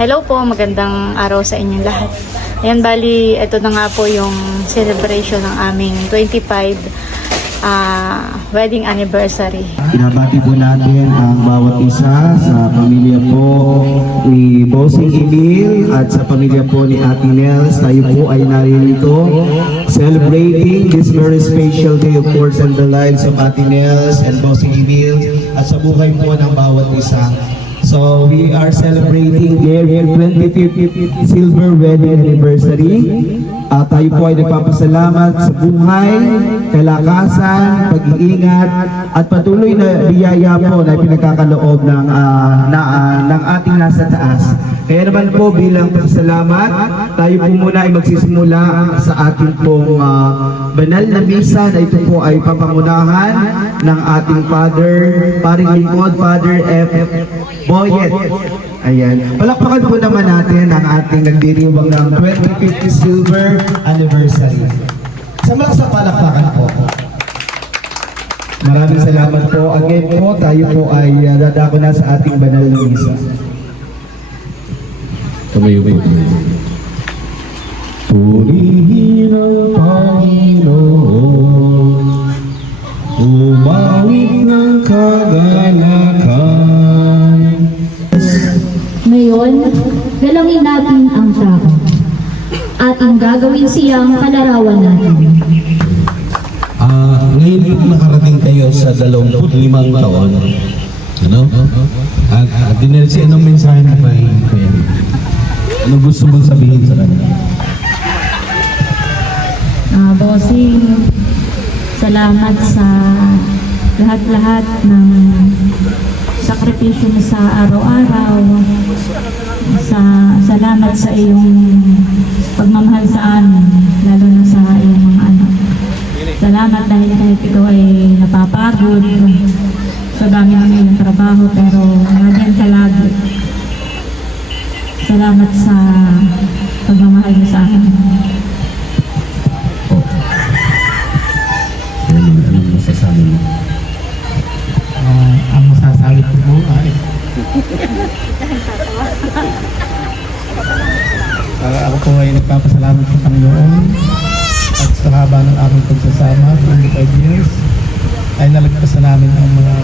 Hello po, magandang araw sa inyong lahat. Ayan, bali, ito na nga po yung celebration ng aming 25 wedding anniversary. Pinabati po natin ang bawat isa sa pamilya po ni Bossing Emil at sa pamilya po ni Ate Nels. Tayo po ay narito celebrating this very special day, of course, in the lives of Ate Nels and Bossing Emil at sa buhay po ng bawat isa. So we are celebrating their 25th silver wedding anniversary. Tayo po ay nagpapasalamat sa buhay, kalakasan, pag-iingat at patuloy na biyaya po na pinagkakaloob ng ating nasa taas. Kaya naman po bilang pasasalamat, tayo po muna ay magsisimula sa ating pong banal na misa na ito po ay papangunahan ng ating Father, Paring Lingkod, Father F. Boyet. Ayan. Palakpakan po naman natin ang ating nagdiriwang ng 25th silver anniversary. Sa malakas na palakpakan po. Maraming salamat po. Again po, tayo po ay dadako na sa ating banal na misa. Tumayo po. Purihin ang Panginoon, umawit ng kagalakan. Ngayon, dalangin natin ang tao. Ating gagawin siyang kalarawan natin. Ngayon po nakarating kayo sa 25 taon. Ano? Dinelsi, anong mensahe mo kay Kuya? Ano gusto mong sabihin sa kanila? Bossing, salamat sa lahat-lahat ng sakripisyo mo sa araw-araw. Salamat sa iyong pagmamahal sa amin, lalo na sa iyong mga anak. Salamat dahil kahit ikaw ay napapagod sa dami ng iyong trabaho, pero nandiyan ka lagi. Salamat sa pagmamahal mo sa akin. Anong masasabi mo? Ang masasabi ko po ay ako po ay nagpapasalamat sa Panginoon at sa haba ng aming pagsasama 25 years ay nalagpasan namin ang mga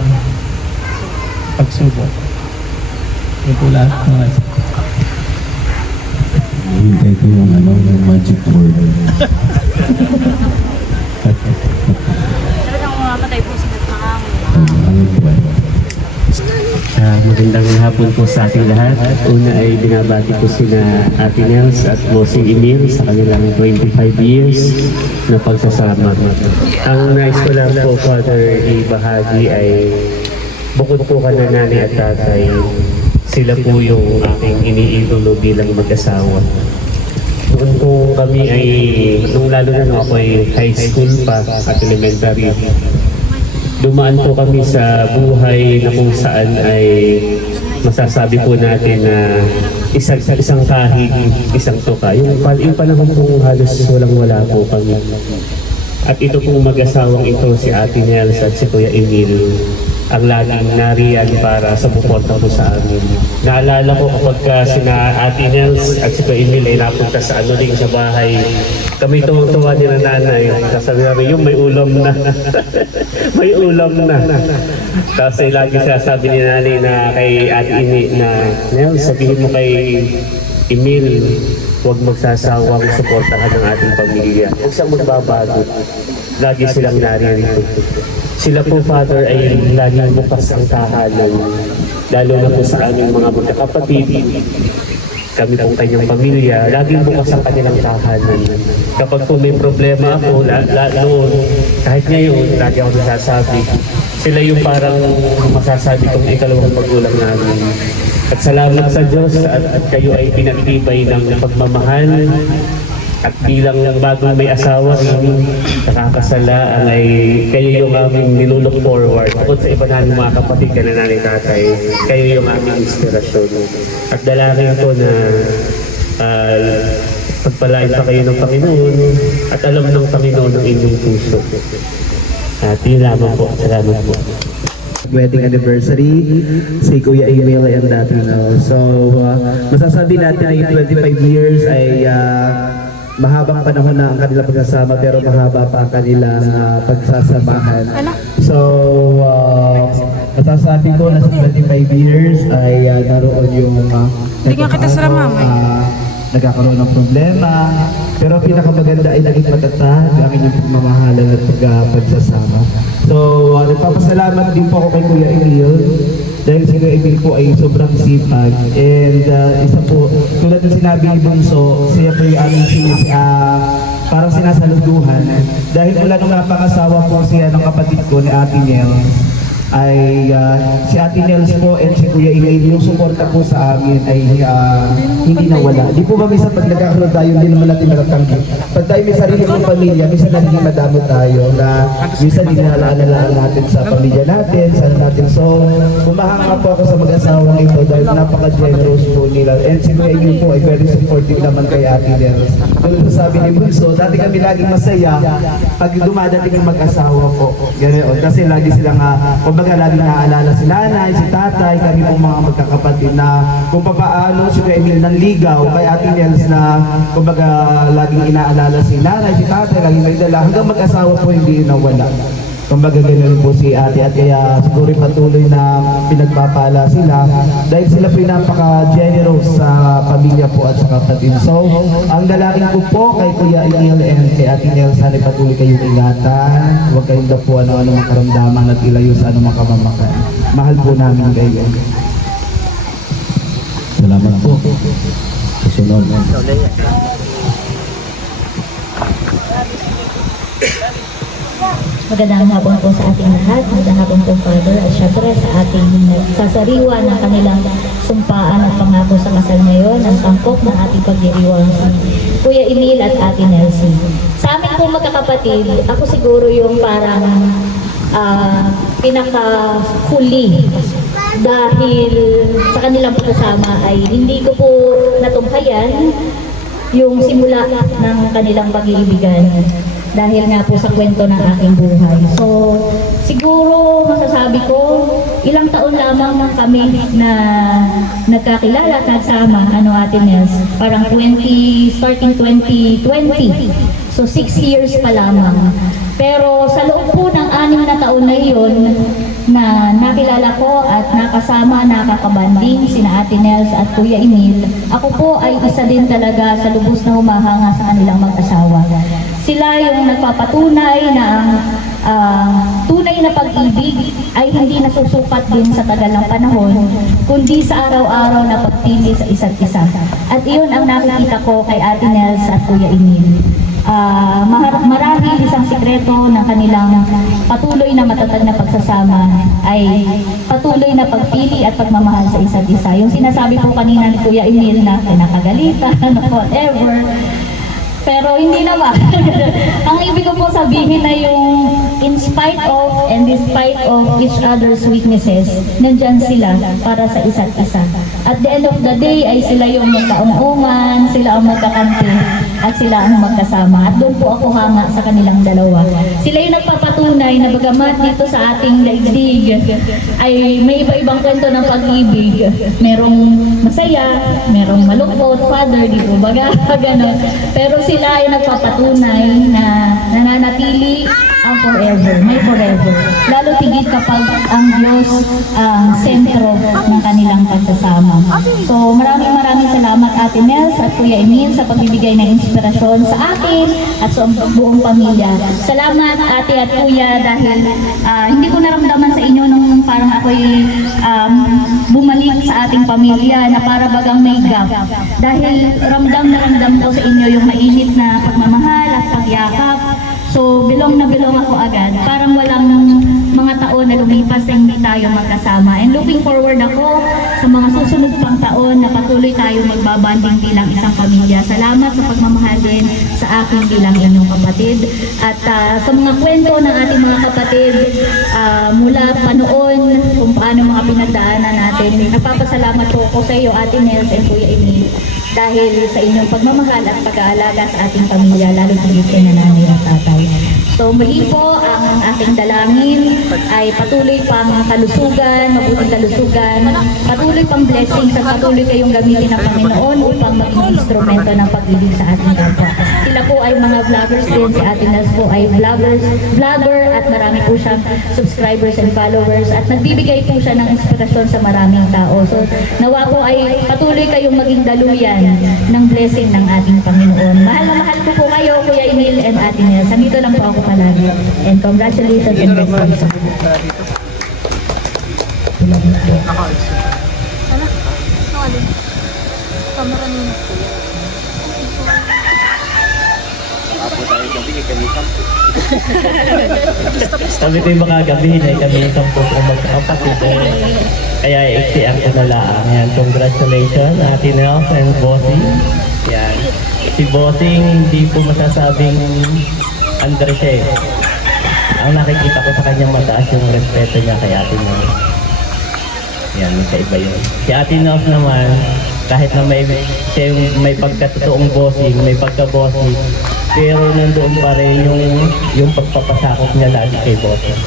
pagsubok. Yun po lahat ng nasa. Hintay ko yung yung magic word. Talagang mamamatay po sa nagmahangin. Ano po? Magandang hapon po sa ating lahat. Una ay binabati ko sina Ate Nels at Bossing Emil sa kanilang 25 years na pagsasama. Ang nais ko lang po, Father, ibahagi ay bukod po ka na nanay at tatay, sila po yung aking iniidolo bilang mag-asawa. Noon po kami ay, nung lalo na nung ako ay high school pa at elementary, dumaan po kami sa buhay na kung saan ay masasabi po natin na isang kahig, isang tuka. Yung panahon po halos walang-wala po kami. At ito pong mag-asawang ito, si Ate Nels at si Kuya Emil, ang laging nariyan para sa suporta po sa amin. Naalala ko kapag sina Ate Nels at si Kuya Emil ay napunta sa sa bahay, kami tuwang-tuwa din ng nanay. Sasabi namin, yung may ulam na. May ulam na. Tapos ay lagi sasabi ni nanay na kay Ate Ini na, Nels, sabihin mo kay Emil, huwag magsasawang suportahan ng ating pamilya. Huwag siyang magbabago. Lagi silang narito. Sila po, Father, ay laging bukas ang tahanan. Lalo na po sa aming mga magkakapatid. Kami pong kanyang pamilya, laging bukas ang kanilang tahanan. Kapag po may problema ako, noon, kahit ngayon, lagi ako nasasabi, sila yung parang masasabi kong ikalawang magulang namin. At salamat sa Diyos at kayo ay pinagtibay ng pagmamahal. At bilang bagong may asawa, nakakasala ay kayo yung aming nilulook forward. Bukod sa iba namin mga kapatid ka na nanay tatay, kayo yung aming inspirasyon. At dalangin ko na pagpalain pa kayo ng Panginoon at alam ng Panginoon ang inyong puso. At yun lamang po. Salamat po. wedding anniversary, si Kuya Emil and Atinael. So, masasabi natin na yung 25 years ay mahabang panahon na ang kanilang pagsasama pero mahaba pa ang kanilang pagsasamahan. So, masasabi ko na sa 25 years ay naroon yung nagkakaroon ng problema, pero pinakamaganda ay naging matatag ang inyong pagmamahalan at pagsasama. So, nagpapasalamat din po ako kay Kuya Emil dahil si Kuya Emil po ay sobrang sipag, and isa po, tulad ng sinabi ni Bunso, siya po yung aming parang sinasaluduhan dahil mula nung napangasawa po siya ng kapatid ko ni Ate Nel, ay si Ate Nels po and si Kuya Emil, yung suporta po sa amin ay hindi nawala. Di po ba minsan pag nagkakaroon tayo, hindi naman natin matatanggi. Pag tayo may sarili kong pamilya, minsan naging madamo tayo na minsan dinalalaan natin sa pamilya natin, sa natin. So, kumahanga po ako sa mag-asawa nito dahil napaka-generous po nila. And si Kuya Emil po ay very supportive naman kay Ate Nels. Tulad sa sabi ni Bunso, dati kami laging masaya pag dumadating ang mag-asawa po. Ganoon. Kasi lagi silang kumbaga lagi naaalala si nanay, si tatay, kami pong mga magkakapatid na kung paano si Kuya Emil nanligaw kay Ate Nels na kumbaga laging inaalala si nanay, si tatay, laging may dala hanggang mag-asawa po hindi nawala. Kumbaga ganoon po si ate at kaya siguro patuloy na pinagpapala sila dahil sila po napaka-generous sa pamilya po at sa kapatid. So, ang dalangin ko po kay Kuya Emil and kay Ate Nel, sana patuloy kayong ingatan, huwag kayong dapo ano-ano makaramdaman at ilayo sa anumang kamamakan. Mahal po namin kayo. Salamat po. Susunod. Magandang hapon po sa ating lahat, magandang hapon po Father, at syempre sa ating sasariwa ng kanilang sumpaan at pangako sa kasal ngayon, ang tangkop ng ating pagdiriwang si Kuya Emil at Ate Nelsie. Sa amin po magkakapatid, ako siguro yung parang pinakahuli dahil sa kanilang pagkasama ay hindi ko po natunghayan yung simula ng kanilang pag-iibigan dahil nga po sa kwento ng aking buhay. So, siguro masasabi ko, ilang taon lamang kami na nagkakilala at nagsama, Ate Nels, parang starting 2020. So, 6 years pa lamang. Pero sa loob po ng 6 na taon na iyon, na nakilala ko at nakasama, nakakabanding sina Ate Nels at Kuya Emil, ako po ay isa din talaga sa lubos na humahanga sa kanilang mag-asawa. Sila yung nagpapatunay na ang tunay na pag-ibig ay hindi nasusukat din sa tagal ng panahon, kundi sa araw-araw na pagpili sa isa't isa. At iyon ang nakikita ko kay Ate Nels at Kuya Emil. Marahil isang sikreto ng kanilang patuloy na matatag na pagsasama ay patuloy na pagpili at pagmamahal sa isa't isa. Yung sinasabi po kanina ni Kuya Emil na kinakagalitan, whatever, pero hindi naman. Ang ibig ko po sabihin na yung in spite of and despite of each other's weaknesses, nandyan sila para sa isa't isa. At the end of the day ay sila yung magkaunungan, sila ang magkakampi, at sila ang magkasama. At doon po ako hanga sa kanilang dalawa. Sila yung nagpapatunay na bagamat dito sa ating daigdig ay may iba-ibang kwento ng pag-ibig. Merong masaya, merong malungkot, Father, di po baga, gano'n. Pero sila ay nagpapatunay na nananatili ang forever, may forever. Lalo tigit kapag ang Diyos ang sentro ng kanilang pagsasama. So maraming salamat Ate Nels at Kuya Emil sa pagbibigay ng inspirasyon sa akin at sa buong pamilya. Salamat Ate at Kuya dahil hindi ko naramdaman sa inyo nung parang ako'y bumalik sa ating pamilya na para bagang may gap. Dahil ramdam na ramdam ko sa inyo yung mainit na pagmamahal at pagyakap. So, bilong na bilong ako agad. Parang walang mga taon na lumipas na hindi tayo magkasama. And looking forward ako sa mga susunod pang taon na patuloy tayo magbabanding bilang isang pamilya. Salamat sa pagmamahal din sa akin bilang inyong kapatid. At sa mga kwento ng ating mga kapatid, mula pa noon kung paano mga pinagdaanan natin, nagpapasalamat po ako sa iyo, Ate Nels and Kuya Emil, dahil sa inyong pagmamahal at pag-aalaga sa ating pamilya, lalo tigit kay nanay at tatay. So muli po, ang aking dalangin ay patuloy pang kalusugan, mabuting kalusugan, patuloy pang blessings at patuloy kayong gamitin ng Panginoon upang maging instrumento ng pag-ibig sa ating kapwa. Sila po ay mga vloggers din, si Ate Nels po ay vlogger at marami po siyang subscribers and followers at nagbibigay po siya ng inspirasyon sa maraming tao. So nawa po ay patuloy kayong maging daluyan ng blessing ng ating Panginoon. Mahal na mahal ko po kayo, Kuya Emil and Ate Nels. Nandito lang po ako palagi. And congratulations and best wishes. Kami ko yung mga gabihin ay kami yung 10 kong magkakapatid. Kaya i-exciate ko na lang. Yan, congratulations, Ate Nels and Bossing. Yan. Si Bossing, hindi po masasabing under siya eh. Ang nakikita ko sa kanyang mataas yung respeto niya kay Ate Nels. Yan, magkaiba yun. Si Ate Nels naman, kahit na siya yung may pagkatotoong bossing, may pagka-bossing, pero nandoon pa rin yung pagpapasakop niya lagi kay bossing.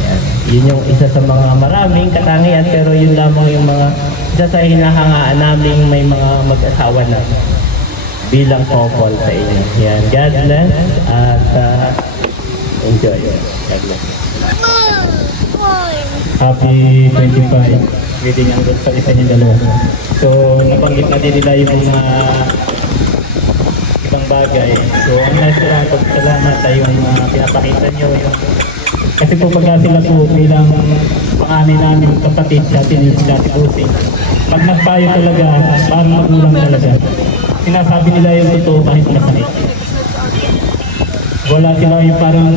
Yan. Yun yung isa sa mga maraming katangian, pero yun lamang yung mga isa sa hinahangaan naming may mga mag-asawa na bilang couple sa inyo. Yan. God bless at enjoy. God bless. Happy 25 wedding anniversary sa inyong dalawa. So, nabanggit na din nila yung mga ibang bagay. So, ang nais ko lang pagkasalamat ay yung pinapakita nyo. Kasi po pagka sila po bilang panganay namin kapatid sa atin yung sila si Bossing. Pag nagpayo talaga, parang magulang talaga. Sinasabi nila yung totoo kahit masakit. Wala sila yung parang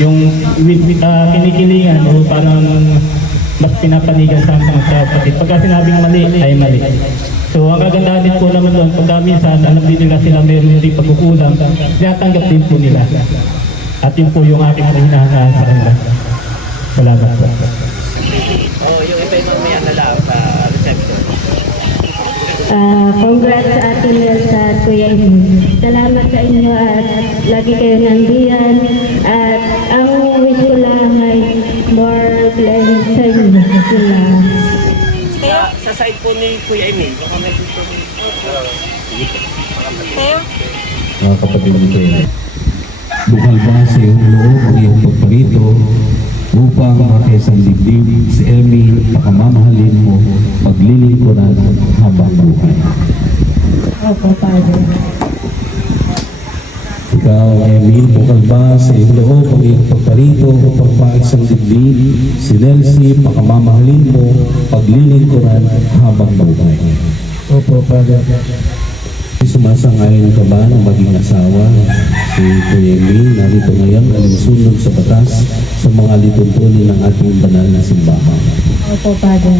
yung kinikilingan o parang mas pinapanigan sa mga kapatid. Pagka sinabing mali, ay mali. So ang kagandahan din po naman doon, pagka minsan alam din nila sila meron din pagkukulang, tinatanggap din po nila. At yun po yung aking hinahangaan sa kanila. Salamat po. Yung iba yung may lang sa reception. Congrats sa atin sa Kuya Emil. Salamat sa inyo at lagi kayo nandiyan. At ang wish ko lang ay more blessings sila. Sa side po ni Kuya Emil, baka may gusto ni... Mga kapatid ni Kuya, bukal ba sa iyong loob ang iyong pagparito upang makaisang dibdib si Emil, pakamamahalin mo, paglilingkuran habang buhay. Opo, Father. Ikaw, Emil, bukal ba sa iyong loob ang iyong pagparito upang makaisang dibdib si Nelsie, pakamamahalin mo, paglilingkuran habang buhay. Opo, Father. Sumasangayon ka ba na maging asawa si Kuya Emil narito ngayon alinsunod sa batas sa mga lituntunin ng ating banal na simbahan? Opo, Father.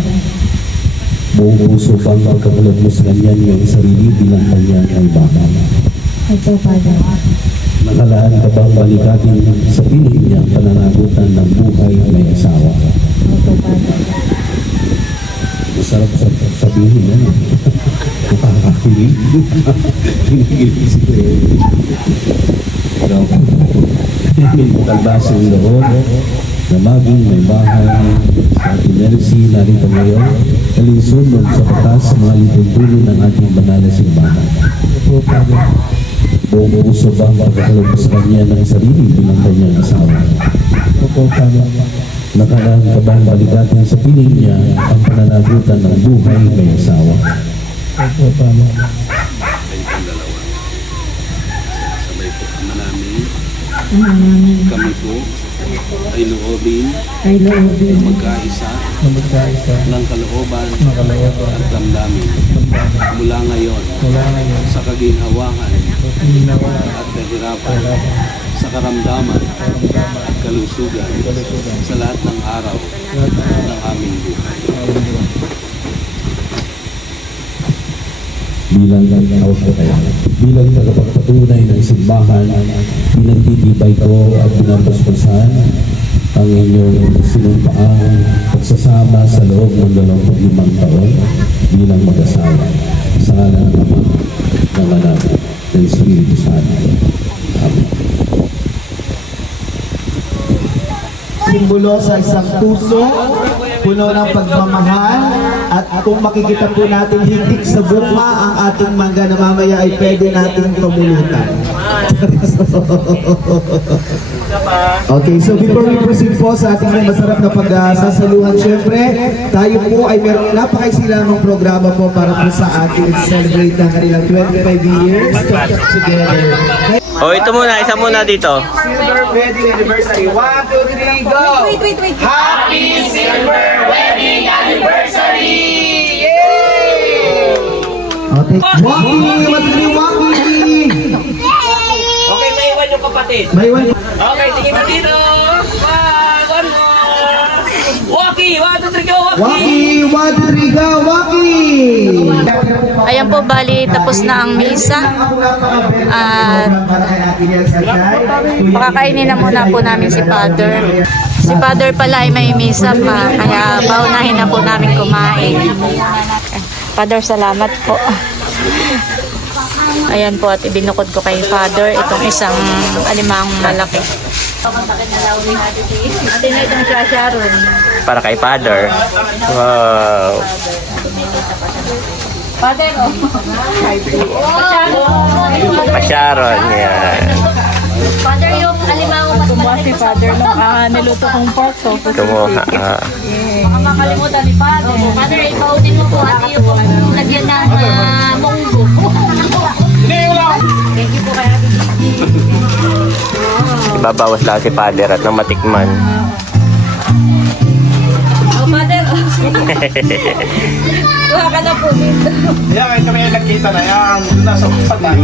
Buong puso bang pagkakulad mo sa kanya iyong sarili bilang kanyang ay bakal? Opo, Father. Nakalaan ka bang balikatin sa piling niya ang pananagutan ng buhay may asawa? Opo, Father. Masarap sabihin yan. Nakakakilig. Kinikilig si Kuya Emil. Ikaw, talbas ang loob na maging may bahay sa ating Nelsie narito ngayon, alinsunod sa batas sa mga lituntunin ng ating banal na simbahan. Opo, Father. Buong puso ba ang pagkakalog sa kanya ng sarili bilang kanyang asawa? Opo, Father. Nakalaan ka bang balikatin sa piling niya ang pananagutan ng buhay may asawa? Opo, Father. Kami po ay loobin magkaisa Na magkaisa ng kalooban ng kalooban at damdamin mula ngayon mula ngayon sa kaginhawahan ginawa at kahirapan, sa karamdaman at kalusugan sa lahat ng araw ng aming buhay. Bilang tagapagpatunay ng simbahan, pinagtitibay ko at pinapaspasan ang inyong sinumpaang pagsasama sa loob ng 25 taon bilang mag-asawa sa ngalan ng Ama, ng Anak, ng Espiritu Santo. Amen. sumisimbolo sa isang puso, puno ng pagmamahal, at kung makikita po natin hitik sa bunga ang ating mangga na mamaya ay pwede natin tumulutan. Okay, so before we proceed po sa ating may masarap na pagsasaluhan, syempre, tayo po ay merong napakailangang programa po para po sa ating celebrate ng kanilang 25 years together. Oh, ito muna, isa muna dito. Silver Wedding Anniversary. 1, 2, 3, go! Wait. Happy Silver Wedding Anniversary! Yay! Okay. Waki! Matuli Waki! Okay, may iwan yung kapatid. May one. Okay, tingin mo dito. One more. Waki, 1, 2, 3, go, Waki! Waki! 1, 2, 3, go! Waki! Ayan po, bali tapos na ang misa. At pakakainin na muna po namin si Father. Si Father pala ay may misa pa, kaya paunahin na po namin kumain. Father, salamat po. Ayan po, at ibinukod ko kay Father itong isang alimang malaki. Ate na itong Sharon. Para kay Father. Wow. Father, oh. Pa-Sharon, yan. Father, yung alimango mas Kumuha si Father ng niluto kong pork tofu. Kumuha. Baka makalimutan ni Father. Father, ipautin mo po ate yung lagyan ng munggo. Thank you po kaya. Babawas lang si Father at nang matikman. Oh, Father. Kuha ka na po dito. Yan, kami yung nagkita na yan. Doon nasa patay.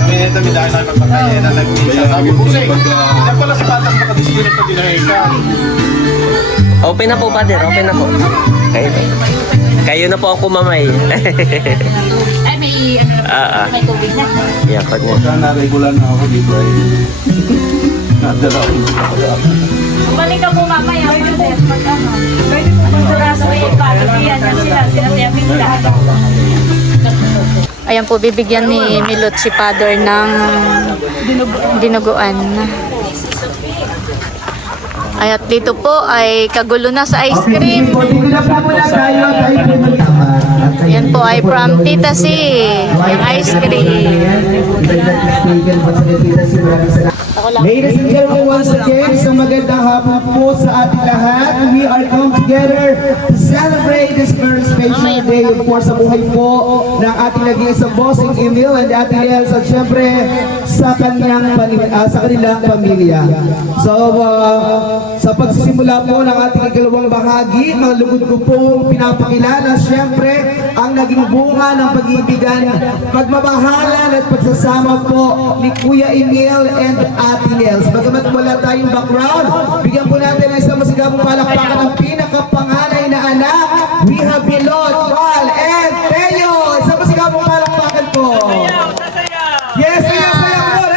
Kami dahil nakapagpatay na nagkita. Sabi po, yan pala sa batang nakadistino sa dinahikan. Open na po, Father. Open na po. Kayo na po ang kumamay. Ay, may ano na may tubig na. Yakot niya. Sana regular na ako dito ay nadala ko. Balik ka po mamaya. Pwede po magduraso yung pagkakiyan na sinatiyapin lahat. Ayan po, bibigyan ni Milot si Father ng dinuguan. At dito po ay kagulo na sa ice cream. Yan po ay from Tita C, yung ice cream. Ladies and gentlemen, once again, isang magandang hapon po sa ating lahat. We are come together to celebrate this very special day, of course, sa buhay po ng ating nag-iisang bossing Emil and Ate Nels at syempre sa kanilang pamilya. So, sa pagsisimula po ng ating ikalawang bahagi, malugod ko po pinapakilala syempre ang naging bunga ng pag-ibigan, pagmabahalan at pagsasama po ni Kuya Emil and Ate Nels. Bagamat wala tayong background, bigyan po natin ng isang masigabong palakpakan ng pinakapanganay na anak. We have Milot, Val, and Teo. Isang masigabong palakpakan po. Yes, saya po.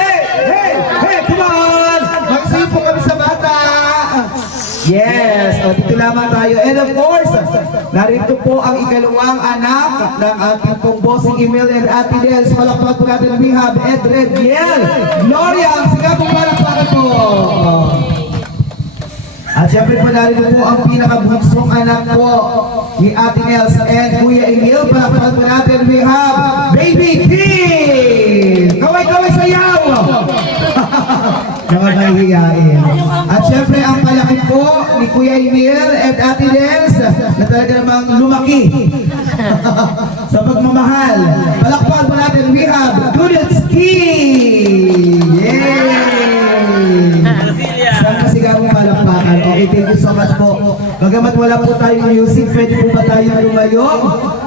Hey, come on. Magsipo po kami sa bata. Yes, o dito lamang tayo. And of course, narito po ang ikalawang anak ng ating pong bossing Emil and Ate Nels. Palakpakan po natin, we have Edred Biel. Gloria, ang sigabong palakpakan po. At syempre po narito po ang pinakabunsong anak po ni Ate Nels and Kuya Emil. Palakpakan po natin, we have Baby King. Kaway-kaway sayaw. Nakakahiyain. At syempre ang palaki po ni Kuya Emil at Ate Nels na talaga namang lumaki sa pagmamahal. Palakpakan po natin, we have Dudetsky! Yay! Saan masigabong palakpakan? Okay, thank you so much po. Bagamat wala po tayong music, pwede po ba tayong lumayo?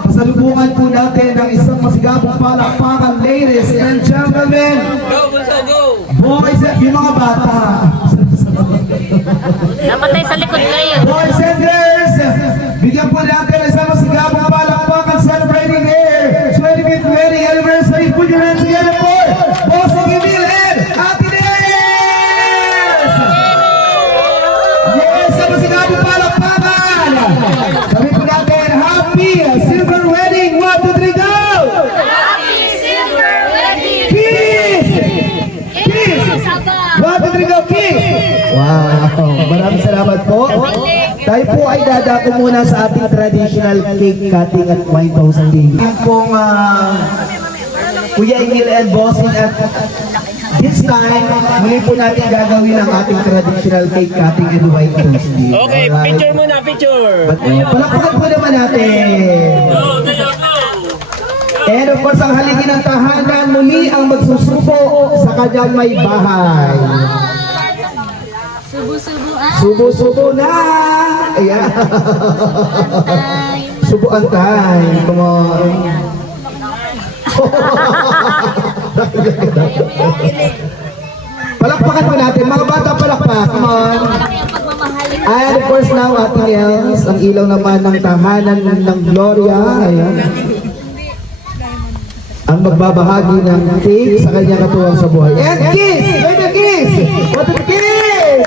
Pasalubungan po natin ang isang masigabong palakpakan, ladies and gentlemen. Go, Bunso, go! Boys at yung mga bata. Dapat tayo sa likod kayo. Boys and girls, bigyan po natin ang isang masigabong palakpakan celebrating their 25th wedding anniversary. Put your hands together for Bossing Emil and Ate Nels! Yes, ang masigabong palakpakan. Sabi po natin, happy silver wedding. 1, 2, 3, go! Happy Silver Wedding! Kiss! Kiss! 1, 2, 3, go! Kiss! Wow! Maraming salamat. salamat po. Tayo po ay dadako muna sa ating traditional cake cutting at wine toasting. Yung pong Kuya Emil and Bossing at this time, muli po natin gagawin ang ating traditional cake cutting and wine toasting. Okay, picture muna, picture. Palakpakan po naman natin. And of course, ang haligi ng tahanan muli ang magsusubo sa kanyang may bahay. Subo-subo na! Ayan. Subo ang time. Come on. Palakpakan po natin. Mga bata, palakpak. Come on. And of course now, ating else, ang ilaw naman ng tahanan ng Gloria. Ayan. Ang magbabahagi ng cake sa kanyang katuwang sa buhay. And kiss! Baby kiss! What a kiss!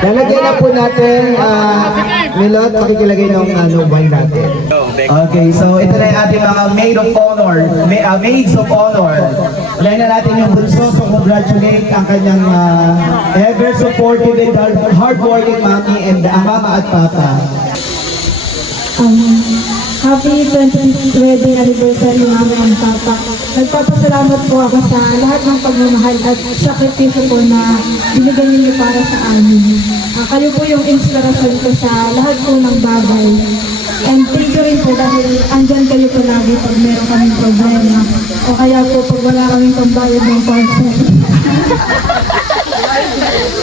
Lalagyan na po natin, Milot, makikilagay ng wine natin. Okay, so ito na yung ating mga maid of honor, maids of honor. Ulayin na natin yung bunso, so congratulate ang kanyang ever supportive and hardworking mommy and mama at papa. Happy 25th wedding anniversary, Mama and Papa. Nagpapasalamat po ako sa lahat ng pagmamahal at sakripisyo po na binigyan niyo para sa amin. Kayo po yung inspirasyon ko sa lahat po ng bagay. And thank you rin po dahil andyan kayo po lagi pag meron kaming problema. O kaya po pag wala kaming pambayad ng concert.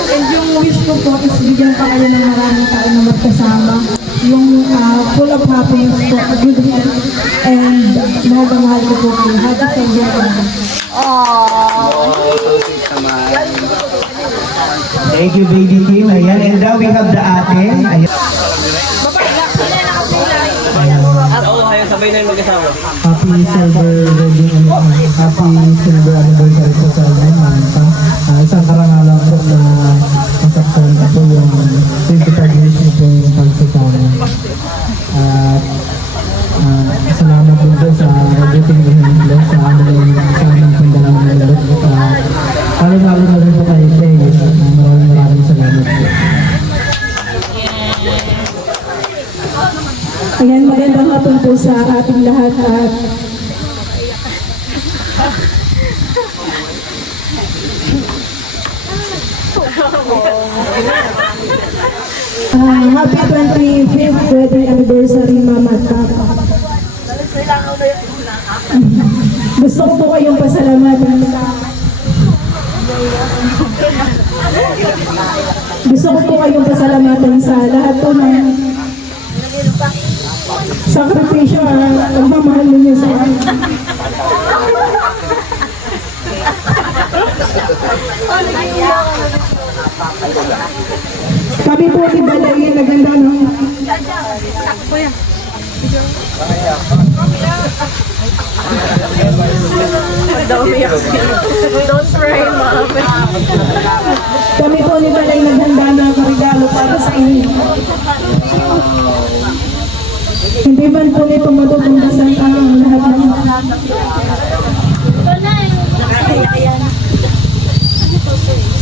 And yung wish ko po is bigyan pa kayo ng maraming tao na magkasama. Yung full of happiness po, good health, and mahal na mahal ko po po. Happy Thank you, baby Kim. Ayan, and now we have the ate. Ayan. Sabay na yung mag-asawa. Happy silver wedding, happy silver anniversary po sa Manta. Isang karangalan po na masaktan po yung 25 years niyo po yung pagsasama. At salamat din po sa everything you have sa aming pandalaman ng lulot. Lalo-lalo na rin po kayo, Faye. Maraming salamat po. Ayan, magandang hapon po sa ating lahat at happy 25th wedding anniversary, Mama at Papa. Gusto ko po kayong pasalamatan sa lahat po ng sakripisyo at pagmamahal ninyo sa akin. Kami po ni Balay, naganda ng Kami po ni Balay naghanda ng regalo para sa inyo. Hindi man po nito matutumbasan ang lahat ng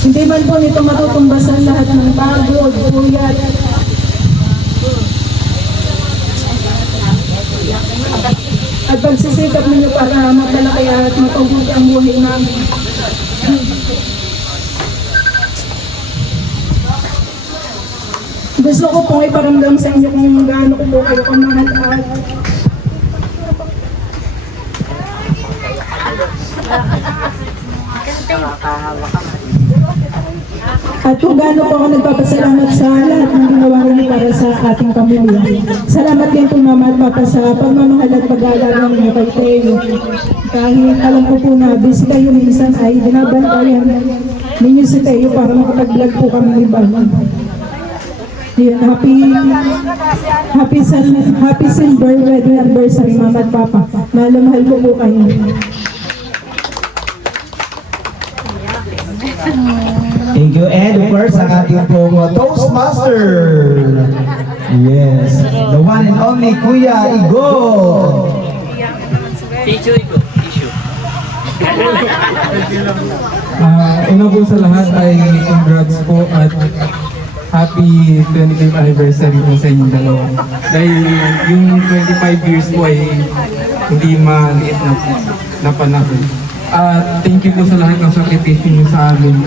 Hindi man po nito matutumbasan lahat ng pagod, puyat. At pagsisikap ninyo para matalaki at mapabuti ang buhay namin. Gusto ko pong iparamdam sa inyo kung gaano ko po kayo kamahal at kung gaano po ako nagpapasalamat sa lahat ng ginawa niyo para sa ating pamilya. Salamat din po, Mama at Papa, sa pagmamahal at pag-aalala ninyo kay Teo. Kahit alam ko po na busy kayo minsan ay binabantayan ninyo si Teo para makapag-vlog po kami iba. Yun, happy silver wedding anniversary, Mama at Papa. Mahal na mahal ko po kayo. Thank you. And of course, ang ating pong Toastmaster. Yes. The one and only Kuya Igo. Tissue ito, tissue. Una po sa lahat ay congrats po at happy 25th anniversary po sa inyong dalawa. Dahil yung 25 years po ay hindi maliit na panahon. At thank you po sa lahat ng sakripisyo niyo sa aming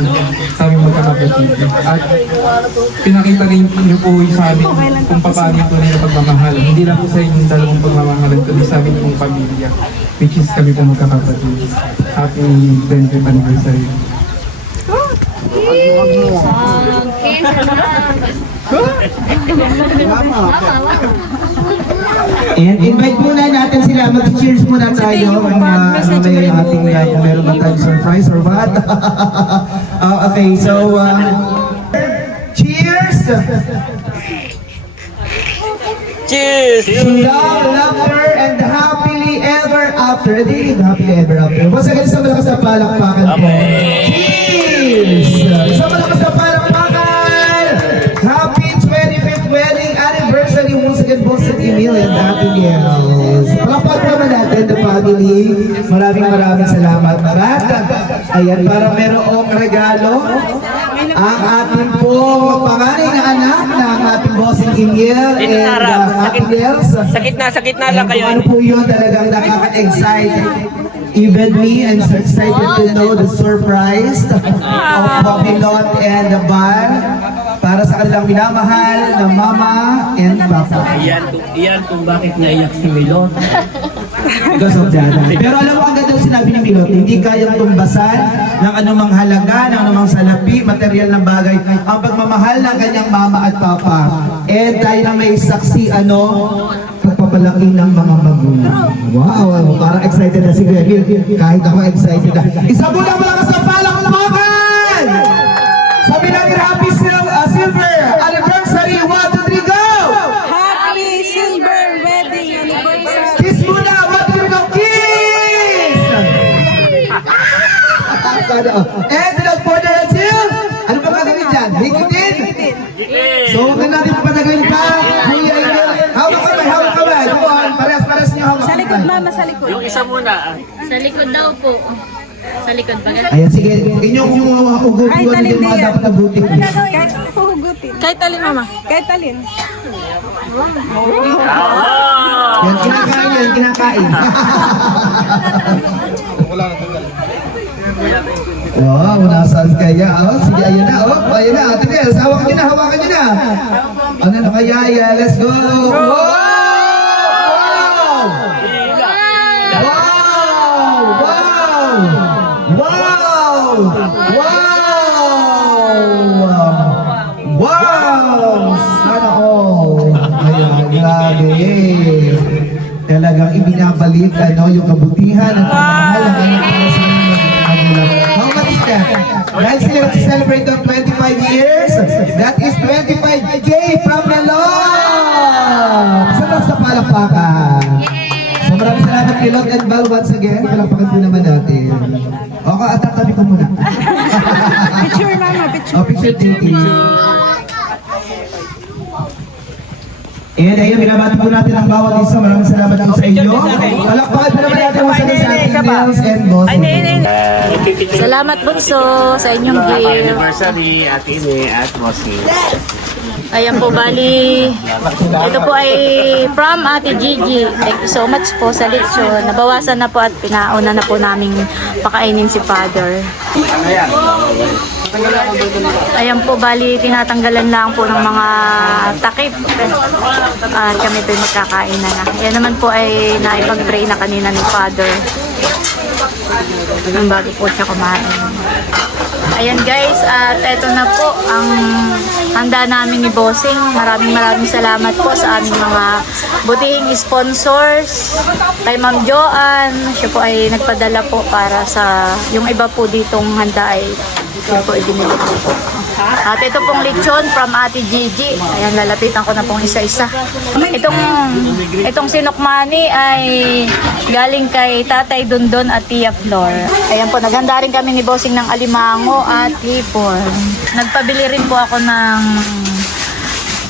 magkakapatid. At pinakita rin niyo po sa amin kung paano po na pagmamahal. Hindi lang po sa inyong dalawang pagmamahalan, kundi sa amin pong pamilya, which is kami po magkakapatid. Happy 25th anniversary. And invite muna natin sila, mag-cheers muna tayo kung may ating kung meron ba tayong surprise or what. Okay, so cheers! Cheers! Love, laughter, and happily ever after. Hindi, happily ever after. Once again, sa malakas na palakpakan po. Cheers! Sa malakas na palakpakan! Happy 25th wedding anniversary once again, Boss at Emil and Ate Nels. Palakpakan naman natin, the family. Maraming salamat. At, ayan, para merong regalo. Ang ating pong panganay na anak ng ating bossing Emil and Ate Nels. Sa gitna lang kayo. Ano po yun, talagang nakaka-excite. Even me, I'm so excited to know the surprise of Babylon and the band para sa kanilang minamahal na mama and papa. Iyan kung bakit naiyak si Milot. Because of that. Pero alam mo, ang ganda ng sinabi ni Milot, hindi kayang tumbasan ng anumang halaga, ng anumang salapi, material na bagay, ang pagmamahal ng kanyang mama at papa. And tayo na may saksi, pagpapalaki ng mga magulang. Wow, parang excited na si Emil. Kahit ako excited na. Isa po lang malakas na palakpakan! Sabi natin, happy silver anniversary! 1, 2, 3, go! Happy silver wedding anniversary! Kiss muna! 1, 2, 3, go! Kiss! And without further ado, ano pa gagawin dyan? Hikitin? So, huwag na natin papatagawin pa. Kuya Emil, hawak kamay. Come on, pares niyo hawak. Sa likod, mama, sa likod. Yung isa muna. Sa likod daw po. Sa likod ba? Ayan, sige. Inyong ugutin ko din mga dapat nabutin. Kahit huhugutin. Kahit alin, mama. Kahit alin. Yan, kinakain. Wow, nasaan kaya? Sige, ayan na. Ayan na. Ate Nels, hawakan nyo na. Ano na kaya? Yeah, let's go. Wow! Sana all. Ayan, grabe. Talagang ibinabalik yung kabutihan at pagmamahal ng kanyang para sa mga magulang. How much is that? Dahil sila nag-celebrate ng 25 years, that is 25K from the Lord! Sa palakpakan. So maraming salamat kay Lord and Val once again. Palakpakan po naman natin. Okay, at tatabi ko muna. Picture, mama, picture. Picture taking. And ayun, binabati po natin ang bawat isa. Maraming salamat po sa inyo. Palakpakan po naman natin sa ating Nels and Boss. Salamat Bunso sa inyong gift. Anniversary, Ate Ine at Bossy. Ayan po, bali, ito po ay from Ate Gigi. Thank you so much po sa lechon. Nabawasan na po at pinauna na po naming pakainin si Father. Ayan po, bali, tinatanggalan lang po ng mga takip. At kami po magkakain na. Yan naman po ay naipag-pray na kanina ni Father. Ang bago po siya kumain. Ayan guys, at eto na po ang handa namin ni Bossing. Maraming salamat po sa aming mga butihing sponsors. Kay Ma'am Joanne, siya po ay nagpadala po para sa yung iba po ditong handa ay yun po ibinili po. At ito pong lechon from Ate Gigi. Ayan, lalapitan ko na pong isa-isa. Itong sinukmani ay galing kay Tatay Dondon at Tia Flor. Ayan po, naghanda rin kami ni Bossing ng alimango at hipon. Nagpabili rin po ako ng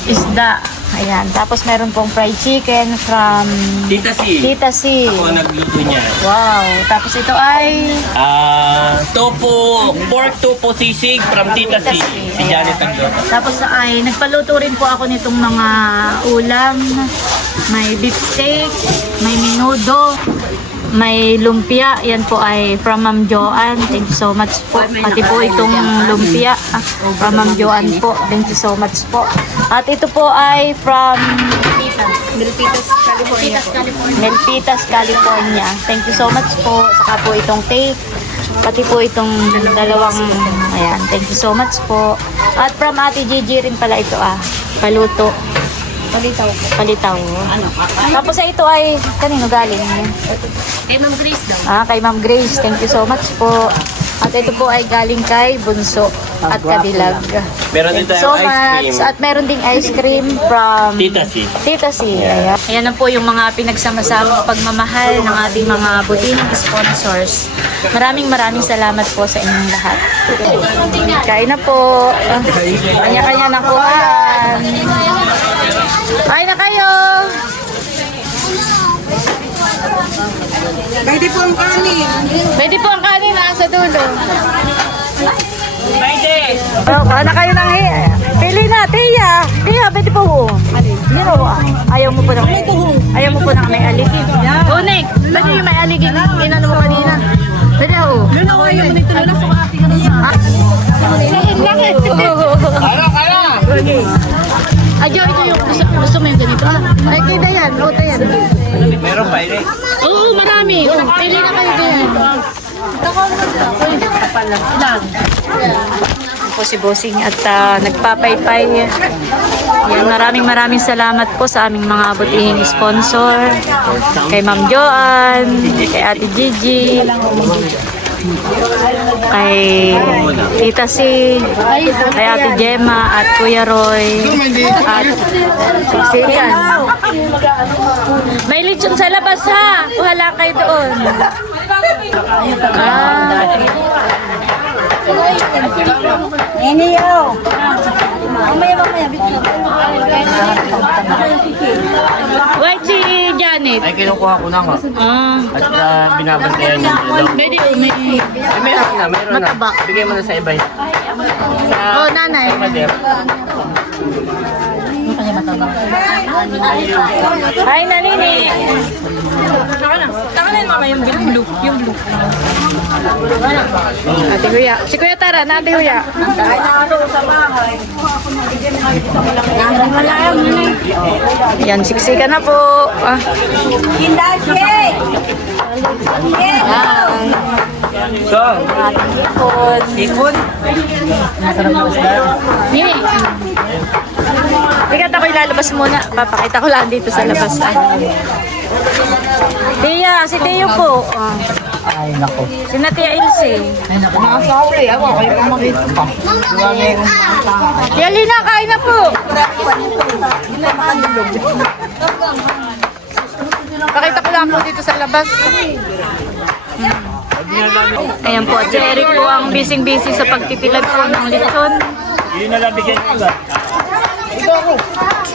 isda Ayan. Tapos meron pong fried chicken from Tita C. Tita C. Ako ang nagluto niya. Wow. Tapos ito ay Tofu, pork tofu sisig from Tita C. Si Janet nagluto. tapos ay nagpaluto rin po ako nitong mga ulam. May beef steak, may menudo, may lumpia. Yan po ay from Ma'am Joanne. Thank you so much po. Pati po itong lumpia from Ma'am Joanne po. Thank you so much po. At ito po ay from Milpitas, California. Thank you so much po. Saka po itong cake. Pati po itong dalawang, ayan, thank you so much po. At from Ate Gigi rin pala ito paluto. Palitaw. Tapos ito ay, kanino galing? Kay Ma'am Grace daw. Kay Ma'am Grace. Thank you so much po. At ito po ay galing kay Bunso at Kadilag. Meron din Thank you so tayong ice much. cream. At meron ding ice cream from Tita C. Tita C. Ayan. Ayan na po yung mga pinagsama-sama pagmamahal ng ating mga butihing sponsors. Maraming salamat po sa inyong lahat. Kain na po. Kanya-kanya na kuhaan. Kain na kayo. Pwede po ang kanin. Pwede po ang kanin sa dulo. Pwede! Kuha na kayo ng pili na, Tia. Tia, pwede po. Zero. Ayaw mo po na may aligid. Unik, pwede yung may aligid. Inano mo kanina. Pwede ako. Ayaw mo nito na sa ating Kala! Okay. Adyo, ito yung gusto mo yung ganito. Ay, kita yan. Uta yan. Meron pa rin. Oo, marami. Pili na kayo din. Ako po si Bossing at nagpapaypay. Yan, maraming salamat po sa aming mga butihing sponsor. Kay Ma'am Joanne, kay Ate Gigi, kay Tita C, kay Ate Gemma, at Kuya Roy, at Siksikan. May lechon sa labas ha! Kuha lang kayo doon. Wait, si Janet. Ay, kinukuha ko na nga. At binabantayan niya. Pwede may Meron na. mataba. Bigay mo na sa iba. Oh, nanay. Hi, Nanini. Takalan mama yung blue. Ate Kuya. Si Kuya Tara, na Ate Kuya. Yan, siksika na po. So, Ikon. Nini. Tigat ako ilalabas muna. Papakita ko lang dito sa labas. Tia, si Teo po. Ay, nako. Si Natia Ilse. Ay, nako. Nasa huli. Ako, kayo pa makita pa. Tia Lina, kain na po. Pakita ko lang po dito sa labas. Ayan po, Jerry po ang busy sa pagtitilag po ng lechon. Yun na lang bigyan ko ba?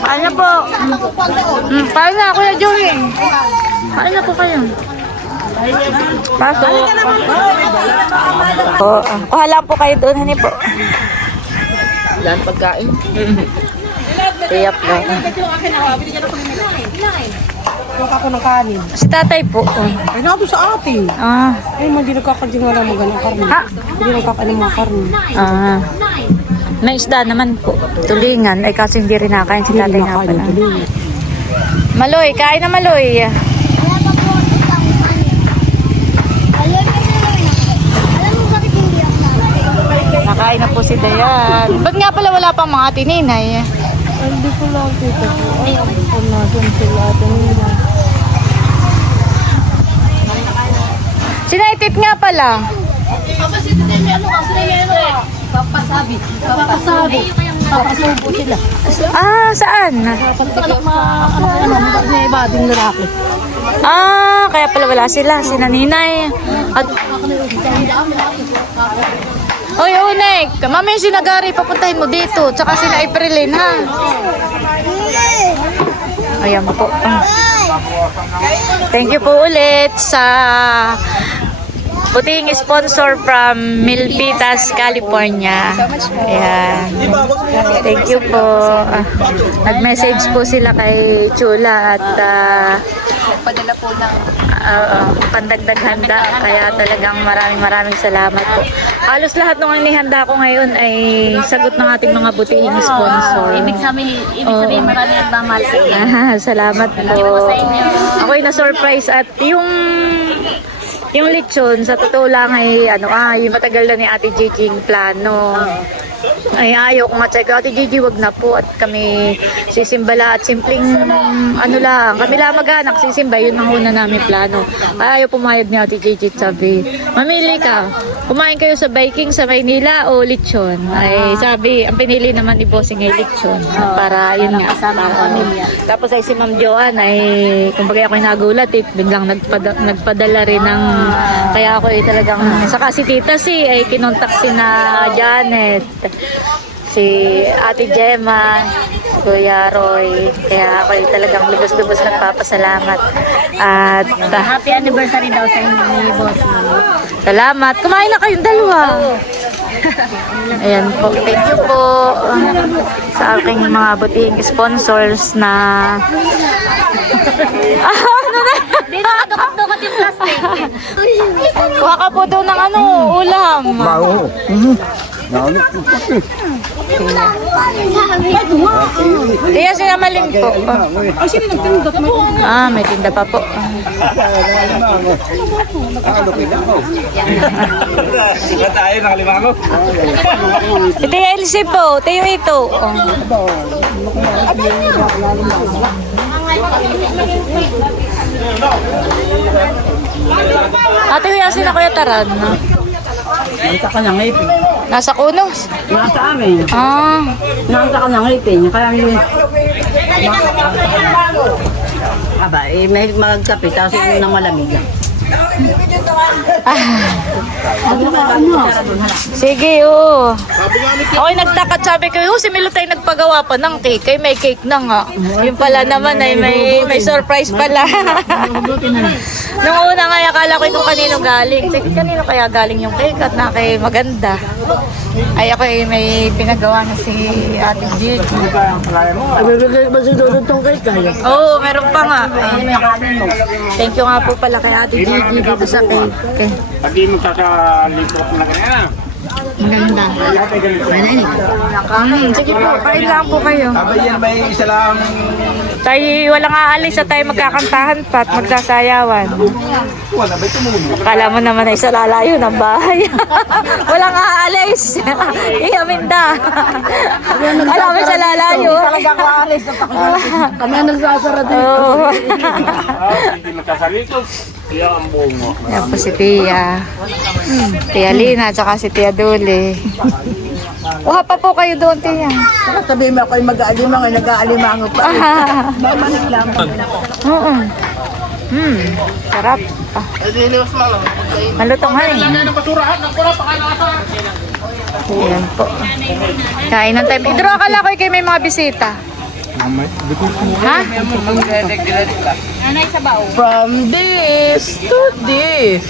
Ano po? Paano na, Kuya Joey? Paano po kayo? Pasok. Kuha lang po kayo doon, hani po. Yan pagkain. Tiyak po. Huwag ako ng kanin. Si tatay po. Ay, nato sa atin. Ay, hindi nagkakading wala mga ganang karne. Hindi nagkakain mga karne. May isda naman po. Tulingan. Ay, kasi hindi rin nakain si tatay nga pala. Maloy, kain na Maloy. Nakain na po si Dayan. Ba't nga pala wala pang mga tininay? Hindi ko lang dito po. Ay, ako po natin sila atin nila. Sinaitit nga pala. Papasabi. Papasubo sila. Saan? May bading lalaki. Kaya pala wala sila. Si Naninay. At Oy, Unek, mamaya si Nagari, papuntahin mo dito. Tsaka sila Aprilin, ha? Ayan po. Thank you po ulit sa buting sponsor from Milpitas, California. Ayan. Thank you po. Nag-message po sila kay Chula at Padala po ng pandagdag handa. Kaya talagang maraming salamat po. Halos lahat ng inihanda ko ngayon ay sagot ng ating mga butihing sponsor. Ibig sabihin marami nagmamahal sa inyo. Salamat po. Ako'y na-surprise at yung lechon, sa totoo lang ay yung matagal na ni Ate Gigi yung plano. Ay ayaw ko nga check. Ate Gigi, wag na po at kami sisimbala at simpleng lang. Kami lang mag-anak sisimba, yun ang una namin plano. Ay, ayaw pumayag ni Ate Gigi, sabi, mamili ka. Kumain kayo sa Viking sa Maynila o lechon? Ay sabi, ang pinili naman ni Bossing ay lechon. Para yun nga. Tapos ay si Ma'am Joanne ay kumbaga ako'y nagulat biglang nagpadala rin ng kaya ako ay talagang saka si Tita si ay kinontak si na Janet, si Ate Gemma, si Kuya Roy, kaya ako ay talagang lubos-lubos nagpapasalamat at Happy anniversary daw sa inyo ni Boss. salamat. Kumain na kayong dalawa. Ayan po. Thank you po sa aking mga butihing sponsors na ano na? Dito kadukot-dukot yung plastic. Kuha ka po daw ng ulam. Bago. Kaya sinamalim po. May tinda pa po. Ito yung Elsie po. Ito yung ito. Ate, huyasin na Kuya Taran. Nanta ka ng ngipin. Nasa kunos? Nasa amin. Nanta ka ng ngipin. Kaya yun. Aba, may magkape. Tapos yun ng malamig lang. Sige, ako'y nagtakat, sabi ko, si Milo tayo nagpagawa pa ng cake. Ay, may cake na nga. Yung pala naman ay may surprise pala. Nung una nga, akala ko kung kanino galing. Sige, kanino kaya galing yung cake at nakay maganda. Ay, ako ay may pinagawa na si Ate Gigi. Abibigay ba si Dodot tong cake kaya? Oo, meron pa nga. Thank you nga po pala kay Ate Gigi dito sa cake. Hindi mo kakalitrok na ganyan. Maganda. Sige po, kain lang po kayo. Abay yan, may isa lang. Tayo walang aalis at tayo magkakantahan pa at magsasayawan. Wala ba tumuno? Kala mo naman ay sa lalayo ng bahay. Walang aalis. Iaminda. Alam mo sa lalayo. Talagang aalis. Kami ang nagsasara dito. Hindi magkasarito. Kaya ang buong mo. Yan po si Tia. Tia Lina at saka si Tia Duli. Uha pa po kayo doon, Tia. Sabi mo ako'y mag-aalimang, nag-aalimango pa. Mamanik lang. Oo. Sarap. Malutong ha eh. Ayan po. Kain ng time. Idro, akala ko kayo may mga bisita. Ha? Nanay sa bao. From this to this.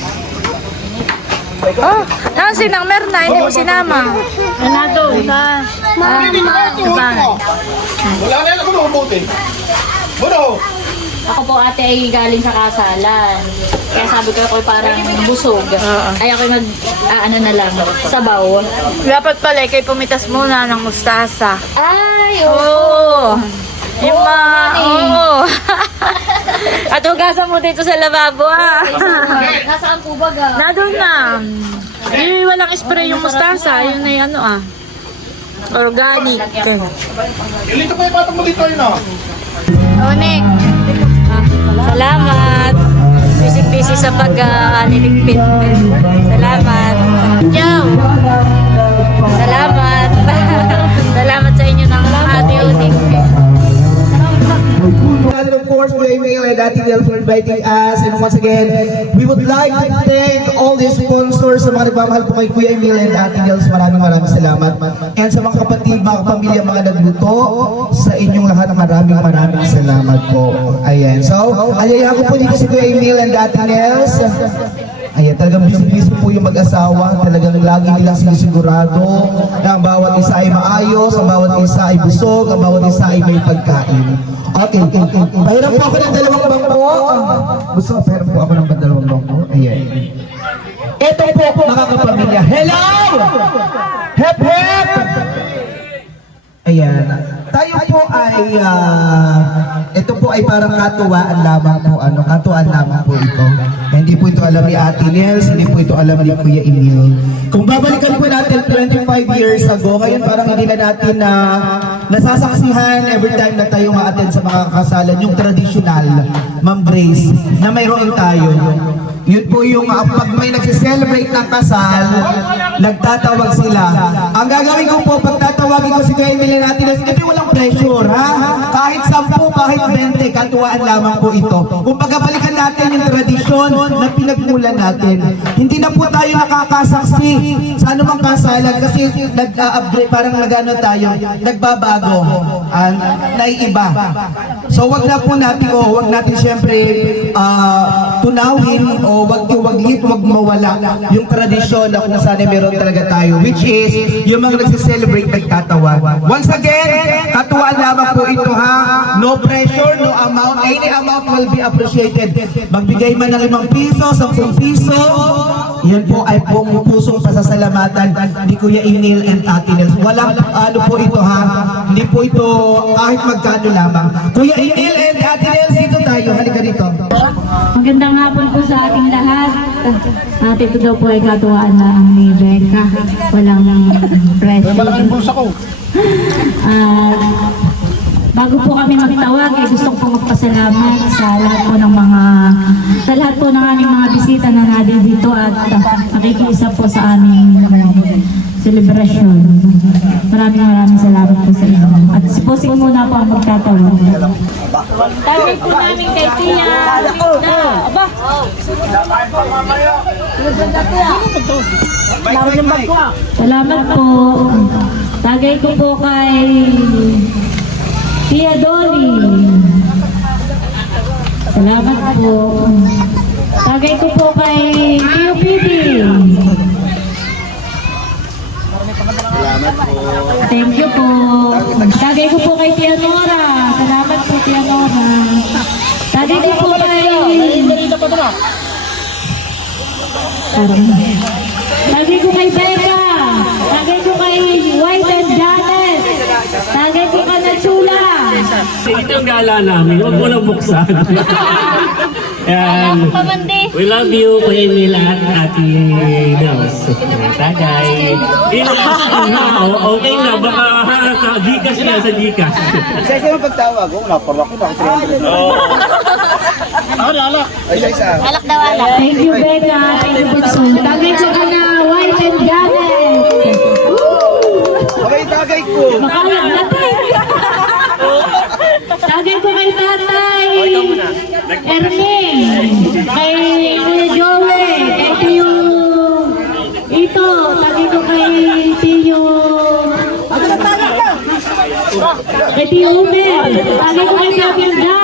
Oh, saan si Nang Merna? Hindi mo sinama. Nandun sa bahay. Wala na yan ako mabuti. Buno! Ako po ate ay galing sa kasalan. Kaya sabi ko ako parang busog. Ay ako ano na lang, sabaw. Dapat pala kayo pumitas muna ng mustasa. Ay, Oo. Yung oo. At hugasan mo dito sa lababo ha. Nasaan po ba ga? Nadun na. Eh, walang spray yung mustasa. Yun ay organic. Ilito ko yung patong mo dito yun ah. Onik. Salamat. Busy sa pag-niligpit. Salamat. Ciao. Salamat. Salamat sa inyo ng Ate Onik. course, Kuya Emil and Ate Nel for inviting us. And once again, we would like to thank all the sponsors sa mga nagmamahal po kay Kuya Emil and Ate Nel. Maraming salamat. And sa mga kapatid, mga pamilya, mga nagluto, sa inyong lahat, maraming salamat po. Ayan. So, ayayahan ko po dito si Kuya Emil and Ate Nel. Ayan, talagang busy po yung mag-asawa. Talagang lagi nilang sinisigurado na ang bawat isa ay maayos, ang bawat isa ay busog, ang bawat isa ay may pagkain. Okay. Pahiram po ako ng dalawang bangko. Gusto, pahiram po ako ng dalawang bangko. Ayan. Ito po, mga kapamilya. Hello! Hep, hep! Ayan. Tayo po ay, ito po ay parang katuwaan lamang po, katuwaan lamang po ito. Hindi po ito alam ni Ate Nels, hindi po ito alam ni Kuya Emil. Kung babalikan po natin 25 years ago, ngayon parang hindi na natin nasasaksihan every time na tayo ma-attend sa mga kasalan, yung traditional, Ma'am Grace, na mayroon tayo. Yun po yung pag may nag-celebrate ng kasal, nagtatawag sila. Ang gagawin ko po, pag tatawagin ko si Kuya Emil natin, ito walang pressure, ha? Kahit 10, kahit 20, katuwaan lamang po ito. Kung pagkabalikan natin yung tradisyon na pinagmulan natin, hindi na po tayo nakakasaksi sa anumang kasalan kasi nag-upgrade, parang nagano tayo, nagbabago, naiiba. So wag na po natin, wag natin syempre tunawin o wag mawala yung tradisyon na kung saan meron talaga tayo, which is yung mga nagse-celebrate nagtatawag. Once again, katuwaan lamang po ito, ha? No pressure, no amount. Any amount will be appreciated. Magbigay man ng 5 piso, 10 piso, yan po ay pong pusong pasasalamatan ni Kuya Emil and Ate Nels. Walang po ito, ha? Hindi po ito kahit magkano lamang. Kuya Emil and Ate Nels, dito tayo. Halika dito. Magandang hapon po sa ating lahat. At ito daw po ay katuwaan na ni Becca. Walang pressure. Malaking bulsa ko. Bago po kami magtawag, gusto ko magpasalamat sa lahat po ng aming mga bisita na natin dito at nakikiisa po sa aming celebration. Maraming salamat po sa inyo. At si Bossing muna po ang magtatawag. Tagay po namin kay Tia. Aba! Salamat po. Tagay ko po kay Tia Dolly. Salamat po. Tagay ko po kay Tio Pipi. Thank you po. Tagay ko po kay Tia Nora. Salamat po, Tia Nora. Tagay ko po kay... Tagay ko kay Becca. Tagay ko kay White and Janet. Tagay ko kay Nachula. Ito yung gala namin, huwag mo lang buksan. Yan. We love you, Kuya Emil at Ate Nels. Tagay. Okay na, baka Gcash na sa Gcash. Isa-isa yung pagtawag. Naparwak ko, bakit 300? Alak. Isa-isa. Alak daw, alak. Thank you, Becca. Thank you, Butsu. Tagay ko ka na White and Janet. Okay, tagay ko. Makalag natin. Tagay ko kay Tatay Ernie, kay Kuya Joey, kay Tio Ito, tagay ko kay Tio Umel, tagay ko kay Pabinda,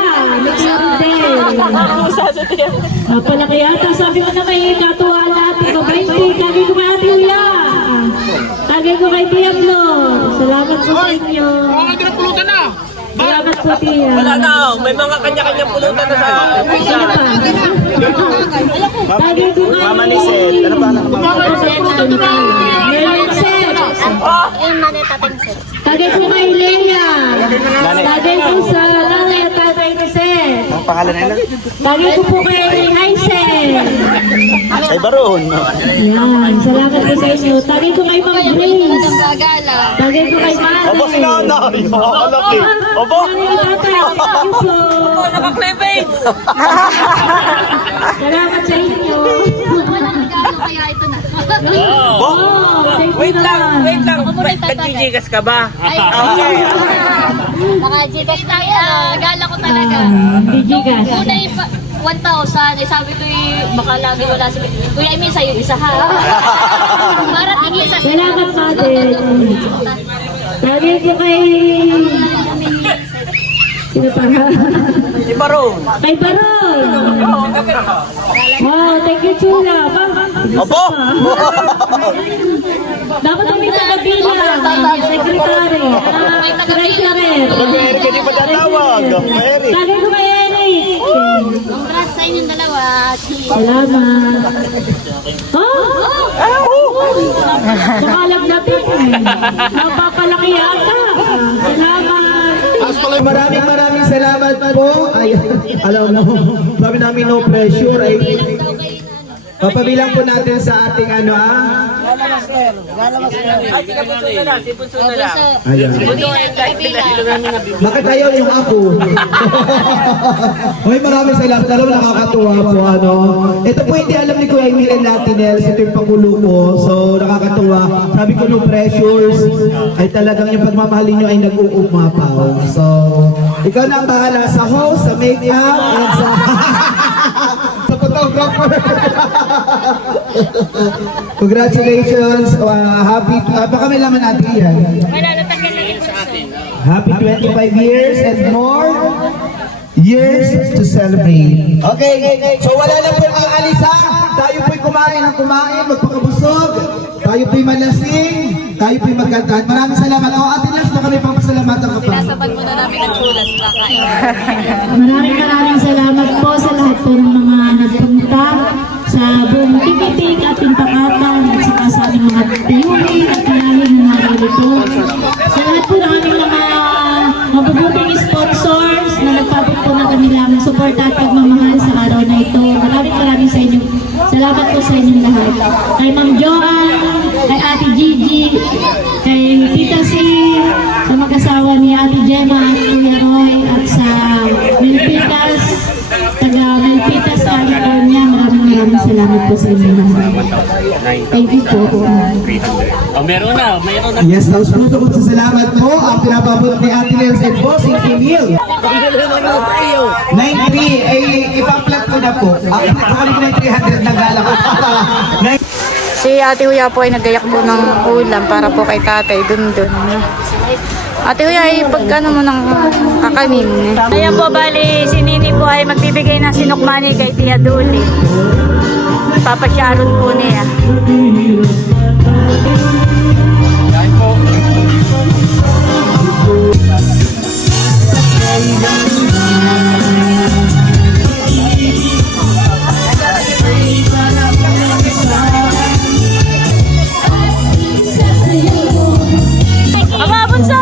palaki yata, sabi mo na may katuwaan natin, tagay ko kay Ate Uya, tagay ko kay Tia Flo, salamat po sa inyo. Salamat po, Tia. Wala na, may mga kanya-kanya pulutan na sa Tagay ko kay Mama ni Seth. Ano ba? Tagay ko kay Leia. Tagay ko sa nanay at tatay ni Seth. Ang pangalan nila? Tagay ko po kay Haisen. Ay, Baron. Yan, salamat po sa inyo. Tagay ko kay Ma'am Grace. Tagay ko kay Mari. Obo, si Nanay. Malaki. Obo. naka-cleavage! Salamat sa inyo. Kaya ito na. Wait lang. Nag-gigas ka ba? Okay. Naka-Gcash tayo. Gala ko talaga. Gcash. Una yung 1,000. Eh, sabi ko baka lagi wala si Kuya Emil, sa'yo isa ha. Para tigil sa Salamat natin. Sabi ko kay... Sino pa? Si Baron. Kay Baron! Wow, thank you, Chula. Opo. Dapat kami nakabila. Secretary. Treasurer. Hindi pa tatawag. Tagay ko kay Eric. Congrats sa inyong dalawa. Salamat. Nakalaglatin. Napapalaki yata. Salamat. Maraming salamat po. Ay, alam mo, sabi namin no pressure ay papabilang po natin sa ating ano Ay, si Punso na lang. Si Punso na lang. Ayan. Bakit ayaw yung ako? Hoy, maraming salamat. Alam mo, nakakatuwa po ano. Ito po hindi alam ni Kuya Emil and Latinels. Ito yung pangulo ko. So nakakatuwa. Sabi ko no pressures. Ay talagang yung pagmamahal niyo ay nag-uumapaw. So ikaw na ang bahala sa host, sa make-up, and sa sa photographer. Congratulations. Happy, baka may laman natin yan. Happy 25 years and more years to celebrate. Okay, so wala na po aalisan. Tayo po'y kumain ng kumain, magpakabusog. Tayo po'y malasing. Tayo po'y magkantahan. Maraming salamat. O, Ate Nels, baka may papasalamatan ka pa. Sinasabag muna namin ang chulas na kain. Maraming salamat po sa lahat po ng mga nagpunta sa buong tipitik at timpakatan at saka sa aming mga tiyuhin at kinahin na naririto. Sa lahat po ng aming mga mabubuting sponsors na nagpapit po ng kanilang suporta at pagmamahal sa araw na ito. Maraming sa inyo. Salamat po sa inyong lahat. Kay Ma'am Joanne, kay Ate Gigi, kay Tita C, sa mag-asawa ni Ate Gemma at Kuya Roy, at sa Milpitas, taga Milpitas, California. Maraming salamat po sa inyo lahat. Thank you po. Mayroon na. Yes, tapos puso ko sa salamat po ang pinapabot ni Ate Nels and Bossing Emil. 93, ay ipaplat ko na po. Ang pinapakalit ko na 300 na gala ko. Si Ate Huya po ay nagayak po ng ulam para po kay tatay dun. Ate Huya ay pagkano mo ng kakanin. Ayan po, bali si Nini po ay magbibigay ng sinukmani kay Tia Duli. Papasyaron po niya. Aba, bunso!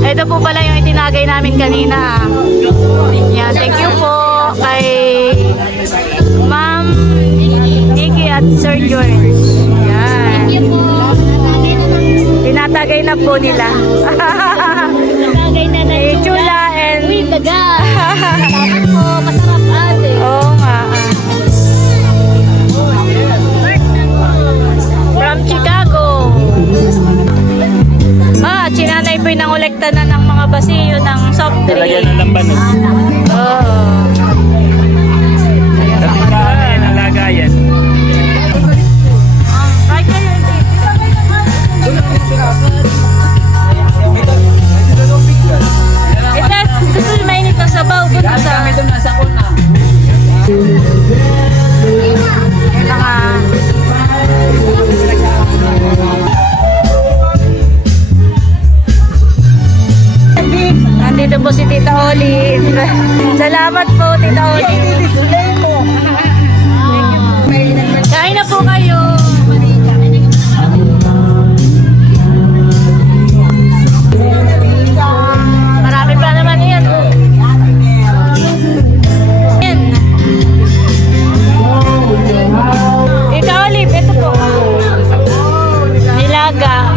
Ito po pala yung itinagay namin kanina. Yan, thank you po kay Ma'am Nikki at Sir George. Yan. Tinatagay na po nila. Nagagay na na Eh, Chula and... Uy, daga. Tapos po, masarap ate. Oo nga. From Chicago. Sinanay po'y nangolekta na ng mga basiyo ng soft drinks. Talagyan ng lambanos. Oo. Tatindahan ng lagayan. Kahit kayo hindi. Ito, gusto nyo mainit na sabaw doon sa... Nandito po si Tita Olive. Salamat po, Tita Olive. Kain na po kayo. Marami pa naman yan. Tita Olive, ito po. Nilaga.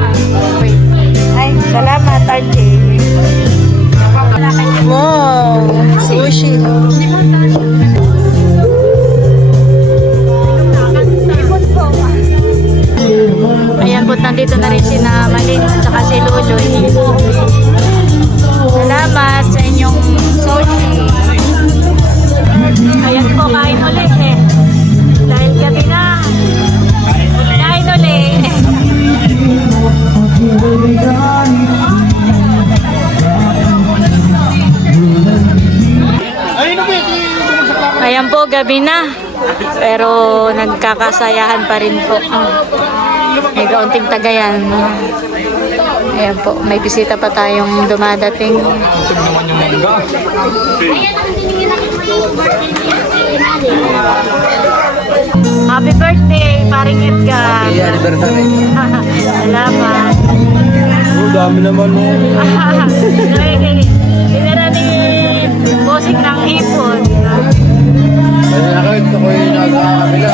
Ay, salamat, Archie. na Malin at saka si Luloy. Salamat sa inyong sushi. Ayan po, kain ulit eh. Dahil gabi na. Kain ulit. Ayan po, gabi na. Pero nagkakasayahan pa rin po. May kaunting tagayan. Ayan po, may bisita pa tayong dumadating. Happy birthday, paring Edgar. Happy anniversary. Salamat. Dami naman mo. Dinara ni Bossing ng hipon. Kaya nakakita ko yung nasa kabila.